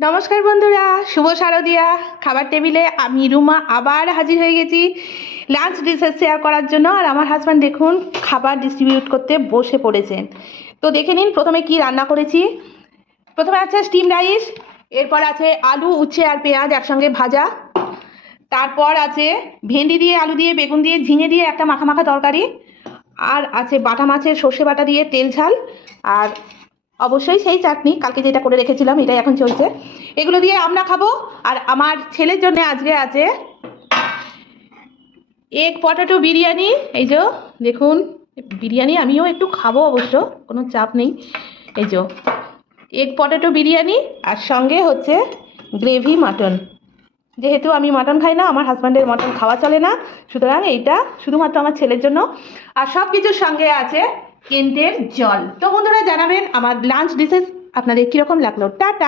নমস্কার বন্ধুরা, শুভ শারদিয়া। খাবার টেবিলে আমি রুমা আবার হাজির হয়ে গেছি লাঞ্চ ডিশেস শেয়ার করার জন্য। আর আমার হাজব্যান্ড দেখুন খাবার ডিস্ট্রিবিউট করতে বসে পড়েছেন। তো দেখে নিন প্রথমে কি রান্না করেছি। প্রথমে আছে স্টিম রাইস, এরপর আছে আলু উচ্ছে আর পেঁয়াজ একসঙ্গে ভাজা, তারপর আছে ভেন্ডি দিয়ে আলু দিয়ে বেগুন দিয়ে ঝিঙে দিয়ে একটা মাখা মাখা তরকারি, আর আছে বাটা মাছের সর্ষে বাটা দিয়ে তেল ঝাল, আর অবশ্যই সেই চাটনি কালকে যেটা করে রেখেছিলাম এটাই এখন চলছে। এগুলো দিয়ে আমরা খাবো। আর আমার ছেলের জন্য আজকে আছে এগ পটেটো বিরিয়ানি। এই যে দেখুন বিরিয়ানি আমিও একটু খাবো, অবশ্য কোনো চাপ নেই। এই যে এগ পটেটো বিরিয়ানি, আর সঙ্গে হচ্ছে গ্রেভি মাটন। যেহেতু আমি মাটন খাই না, আমার হাজব্যান্ডের মাটন খাওয়া চলে না, সুতরাং এইটা শুধুমাত্র আমার ছেলের জন্য। আর সব কিছুর সঙ্গে আছে কেন্টের জল। তো বন্ধুরা জানাবেন আমার লাঞ্চ ডিশেস আপনাদের কীরকম লাগলো। টাটা।